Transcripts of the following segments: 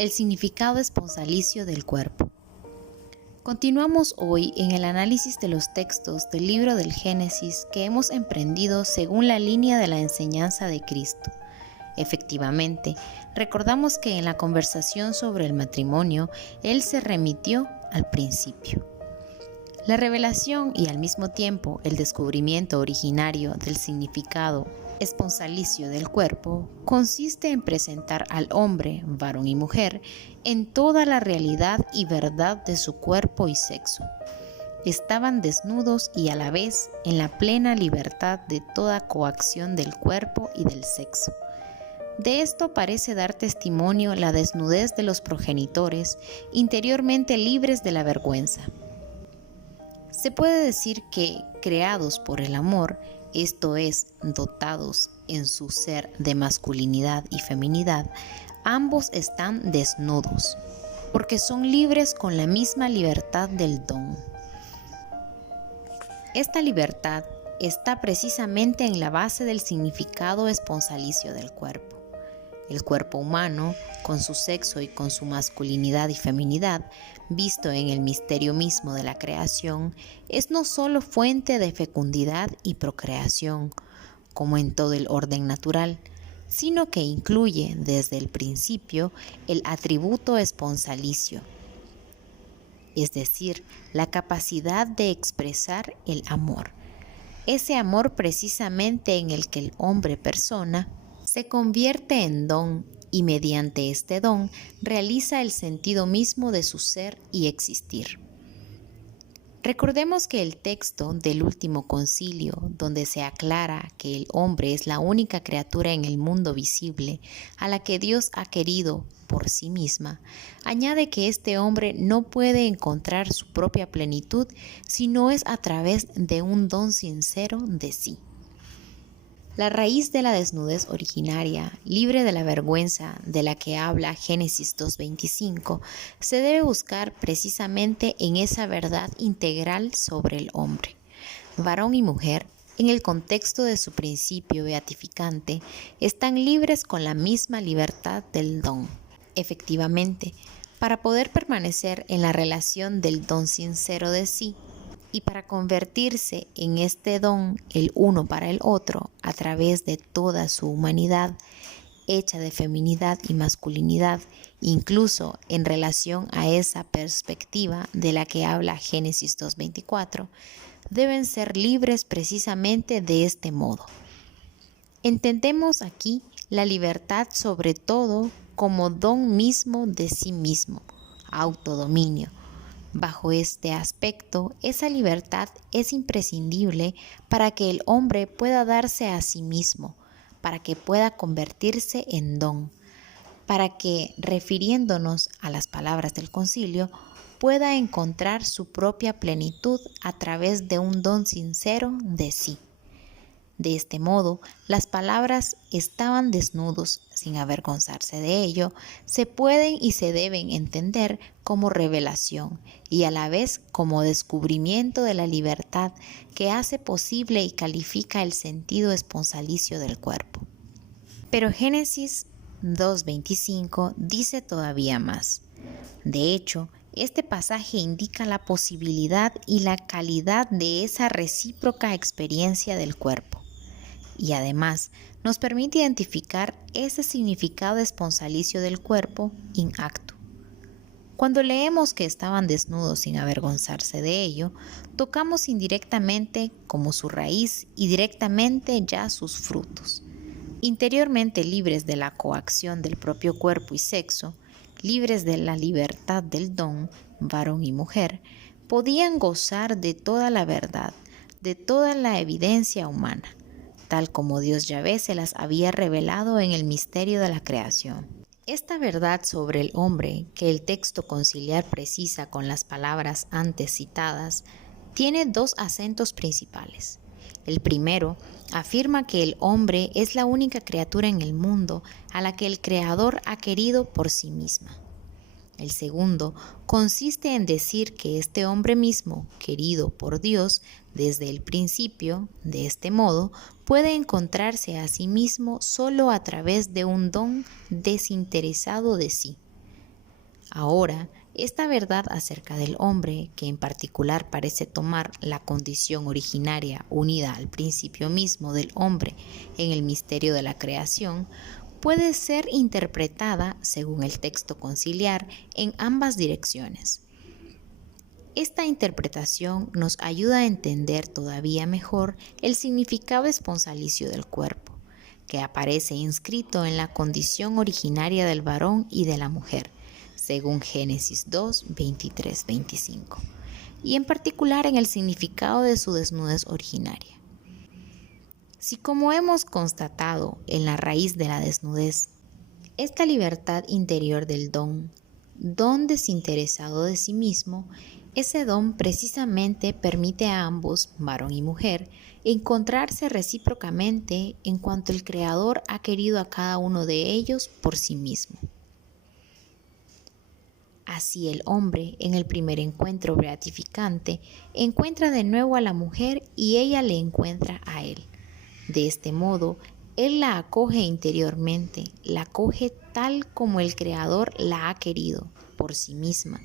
El significado esponsalicio del cuerpo. Continuamos hoy en el análisis de los textos del libro del Génesis que hemos emprendido según la línea de la enseñanza de Cristo. Efectivamente, recordamos que en la conversación sobre el matrimonio, Él se remitió al principio. La revelación y al mismo tiempo el descubrimiento originario del significado esponsalicio del cuerpo consiste en presentar al hombre, varón y mujer, en toda la realidad y verdad de su cuerpo y sexo. Estaban desnudos y a la vez en la plena libertad de toda coacción del cuerpo y del sexo. De esto parece dar testimonio la desnudez de los progenitores, interiormente libres de la vergüenza. Se puede decir que, creados por el amor, esto es, dotados en su ser de masculinidad y feminidad, ambos están desnudos, porque son libres con la misma libertad del don. Esta libertad está precisamente en la base del significado esponsalicio del cuerpo. El cuerpo humano, con su sexo y con su masculinidad y feminidad, visto en el misterio mismo de la creación, es no solo fuente de fecundidad y procreación, como en todo el orden natural, sino que incluye desde el principio el atributo esponsalicio, es decir, la capacidad de expresar el amor. Ese amor precisamente en el que el hombre persona se convierte en don y mediante este don realiza el sentido mismo de su ser y existir. Recordemos que el texto del último concilio, donde se aclara que el hombre es la única criatura en el mundo visible a la que Dios ha querido por sí misma, añade que este hombre no puede encontrar su propia plenitud si no es a través de un don sincero de sí. La raíz de la desnudez originaria, libre de la vergüenza de la que habla Génesis 2:25, se debe buscar precisamente en esa verdad integral sobre el hombre. Varón y mujer, en el contexto de su principio beatificante, están libres con la misma libertad del don. Efectivamente, para poder permanecer en la relación del don sincero de sí, y para convertirse en este don el uno para el otro a través de toda su humanidad, hecha de feminidad y masculinidad, incluso en relación a esa perspectiva de la que habla Génesis 2:24, deben ser libres precisamente de este modo. Entendemos aquí la libertad sobre todo como don mismo de sí mismo, autodominio. Bajo este aspecto, esa libertad es imprescindible para que el hombre pueda darse a sí mismo, para que pueda convertirse en don, para que, refiriéndonos a las palabras del concilio, pueda encontrar su propia plenitud a través de un don sincero de sí. De este modo, las palabras "estaban desnudos", sin avergonzarse de ello, se pueden y se deben entender como revelación y a la vez como descubrimiento de la libertad que hace posible y califica el sentido esponsalicio del cuerpo. Pero Génesis 2:25 dice todavía más. De hecho, este pasaje indica la posibilidad y la calidad de esa recíproca experiencia del cuerpo. Y además nos permite identificar ese significado esponsalicio del cuerpo in actu. Cuando leemos que estaban desnudos sin avergonzarse de ello, tocamos indirectamente como su raíz y directamente ya sus frutos. Interiormente libres de la coacción del propio cuerpo y sexo, libres de la libertad del don, varón y mujer, podían gozar de toda la verdad, de toda la evidencia humana, tal como Dios Yahvé se las había revelado en el misterio de la creación. Esta verdad sobre el hombre, que el texto conciliar precisa con las palabras antes citadas, tiene dos acentos principales. El primero afirma que el hombre es la única criatura en el mundo a la que el Creador ha querido por sí misma. El segundo consiste en decir que este hombre mismo, querido por Dios desde el principio, de este modo, puede encontrarse a sí mismo solo a través de un don desinteresado de sí. Ahora, esta verdad acerca del hombre, que en particular parece tomar la condición originaria unida al principio mismo del hombre en el misterio de la creación, puede ser interpretada, según el texto conciliar, en ambas direcciones. Esta interpretación nos ayuda a entender todavía mejor el significado esponsalicio del cuerpo, que aparece inscrito en la condición originaria del varón y de la mujer, según Génesis 2, 23, 25, y en particular en el significado de su desnudez originaria. Si, como hemos constatado en la raíz de la desnudez, esta libertad interior del don desinteresado de sí mismo, ese don precisamente permite a ambos, varón y mujer, encontrarse recíprocamente en cuanto el Creador ha querido a cada uno de ellos por sí mismo. Así el hombre, en el primer encuentro beatificante, encuentra de nuevo a la mujer y ella le encuentra a él. De este modo, él la acoge interiormente, la acoge tal como el Creador la ha querido, por sí misma,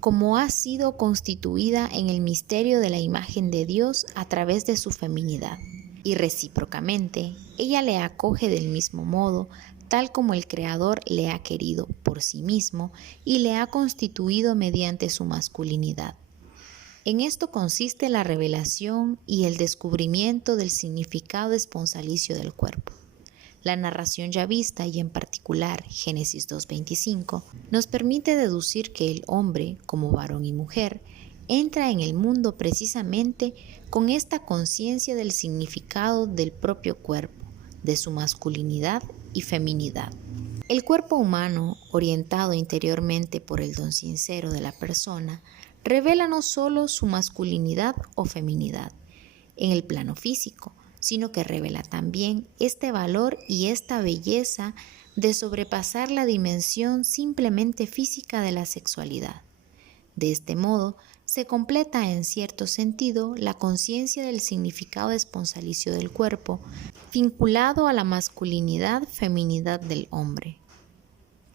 como ha sido constituida en el misterio de la imagen de Dios a través de su feminidad. Y recíprocamente, ella le acoge del mismo modo, tal como el Creador le ha querido por sí mismo y le ha constituido mediante su masculinidad. En esto consiste la revelación y el descubrimiento del significado esponsalicio del cuerpo. La narración ya vista, y en particular Génesis 2:25, nos permite deducir que el hombre, como varón y mujer, entra en el mundo precisamente con esta conciencia del significado del propio cuerpo, de su masculinidad y feminidad. El cuerpo humano, orientado interiormente por el don sincero de la persona, revela no solo su masculinidad o feminidad en el plano físico, sino que revela también este valor y esta belleza de sobrepasar la dimensión simplemente física de la sexualidad. De este modo, se completa en cierto sentido la conciencia del significado esponsalicio del cuerpo, vinculado a la masculinidad-feminidad del hombre.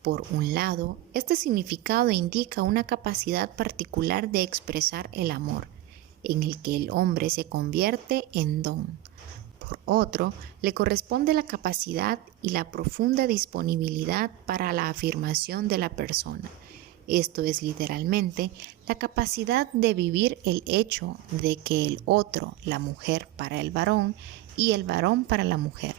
Por un lado, este significado indica una capacidad particular de expresar el amor, en el que el hombre se convierte en don. Por otro, le corresponde la capacidad y la profunda disponibilidad para la afirmación de la persona. Esto es literalmente la capacidad de vivir el hecho de que el otro, la mujer para el varón y el varón para la mujer,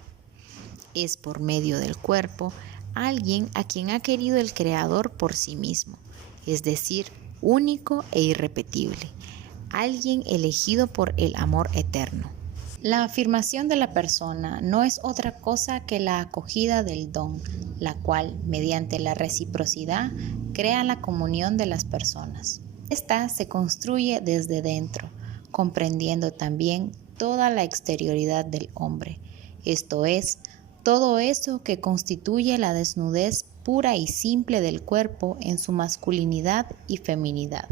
es por medio del cuerpo alguien a quien ha querido el Creador por sí mismo, es decir, único e irrepetible, alguien elegido por el amor eterno. La afirmación de la persona no es otra cosa que la acogida del don, la cual, mediante la reciprocidad, crea la comunión de las personas. Esta se construye desde dentro, comprendiendo también toda la exterioridad del hombre, esto es, todo eso que constituye la desnudez pura y simple del cuerpo en su masculinidad y feminidad.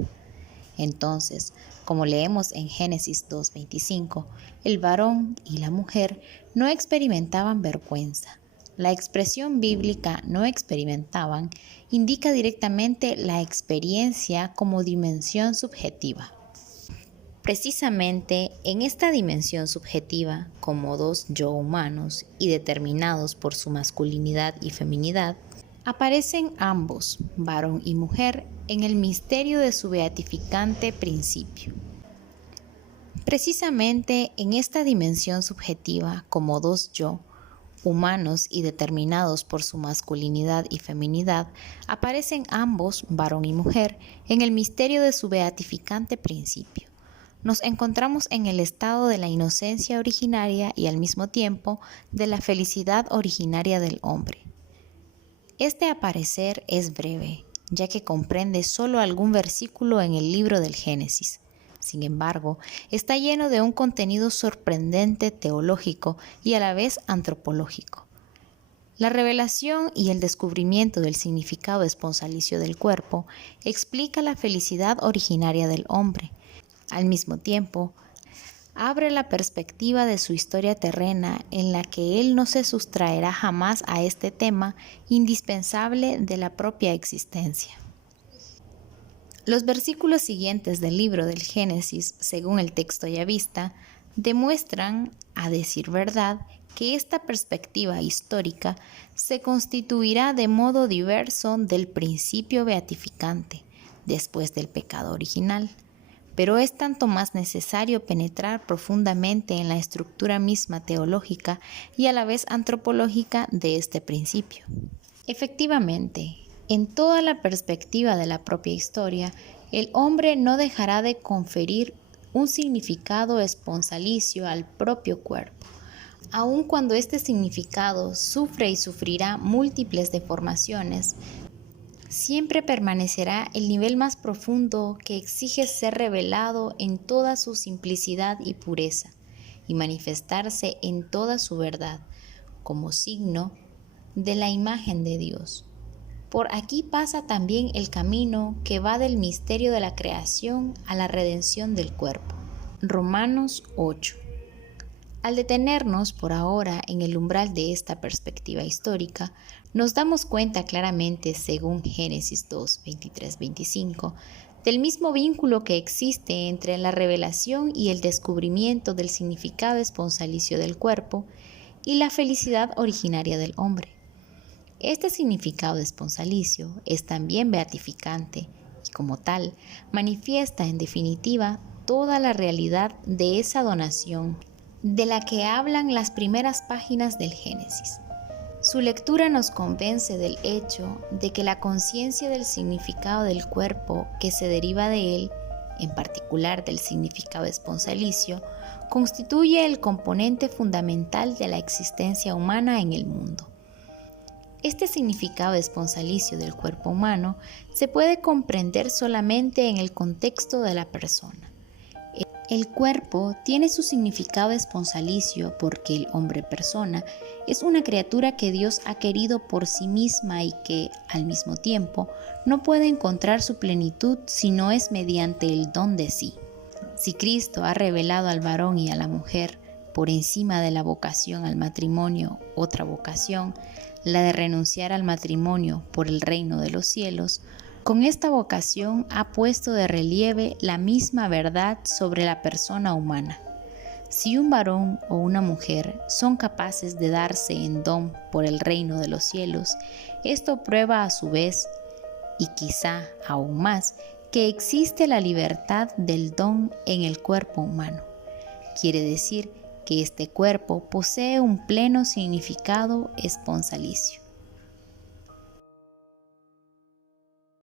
Entonces, como leemos en Génesis 2:25, el varón y la mujer no experimentaban vergüenza. La expresión bíblica "no experimentaban" indica directamente la experiencia como dimensión subjetiva. Precisamente en esta dimensión subjetiva, como dos yo humanos y determinados por su masculinidad y feminidad, aparecen ambos, varón y mujer, en el misterio de su beatificante principio. Precisamente en esta dimensión subjetiva, como dos yo, humanos y determinados por su masculinidad y feminidad, aparecen ambos, varón y mujer, en el misterio de su beatificante principio. Nos encontramos en el estado de la inocencia originaria y al mismo tiempo de la felicidad originaria del hombre. Este aparecer es breve, ya que comprende solo algún versículo en el libro del Génesis. Sin embargo, está lleno de un contenido sorprendente teológico y a la vez antropológico. La revelación y el descubrimiento del significado esponsalicio del cuerpo explica la felicidad originaria del hombre. Al mismo tiempo, abre la perspectiva de su historia terrena en la que él no se sustraerá jamás a este tema indispensable de la propia existencia. Los versículos siguientes del libro del Génesis, según el texto ya vista, demuestran, a decir verdad, que esta perspectiva histórica se constituirá de modo diverso del principio beatificante, después del pecado original. Pero es tanto más necesario penetrar profundamente en la estructura misma teológica y a la vez antropológica de este principio. Efectivamente, en toda la perspectiva de la propia historia, el hombre no dejará de conferir un significado esponsalicio al propio cuerpo, aun cuando este significado sufre y sufrirá múltiples deformaciones. Siempre permanecerá el nivel más profundo que exige ser revelado en toda su simplicidad y pureza, y manifestarse en toda su verdad, como signo de la imagen de Dios. Por aquí pasa también el camino que va del misterio de la creación a la redención del cuerpo. Romanos 8. Al detenernos por ahora en el umbral de esta perspectiva histórica, nos damos cuenta claramente, según Génesis 2, 23-25, del mismo vínculo que existe entre la revelación y el descubrimiento del significado esponsalicio del cuerpo y la felicidad originaria del hombre. Este significado esponsalicio es también beatificante y, como tal, manifiesta en definitiva toda la realidad de esa donación de la que hablan las primeras páginas del Génesis. Su lectura nos convence del hecho de que la conciencia del significado del cuerpo que se deriva de él, en particular del significado esponsalicio, constituye el componente fundamental de la existencia humana en el mundo. Este significado esponsalicio del cuerpo humano se puede comprender solamente en el contexto de la persona. El cuerpo tiene su significado esponsalicio porque el hombre persona es una criatura que Dios ha querido por sí misma y que, al mismo tiempo, no puede encontrar su plenitud si no es mediante el don de sí. Si Cristo ha revelado al varón y a la mujer, por encima de la vocación al matrimonio, otra vocación, la de renunciar al matrimonio por el reino de los cielos, con esta vocación ha puesto de relieve la misma verdad sobre la persona humana. Si un varón o una mujer son capaces de darse en don por el reino de los cielos, esto prueba a su vez, y quizá aún más, que existe la libertad del don en el cuerpo humano. Quiere decir que este cuerpo posee un pleno significado esponsalicio.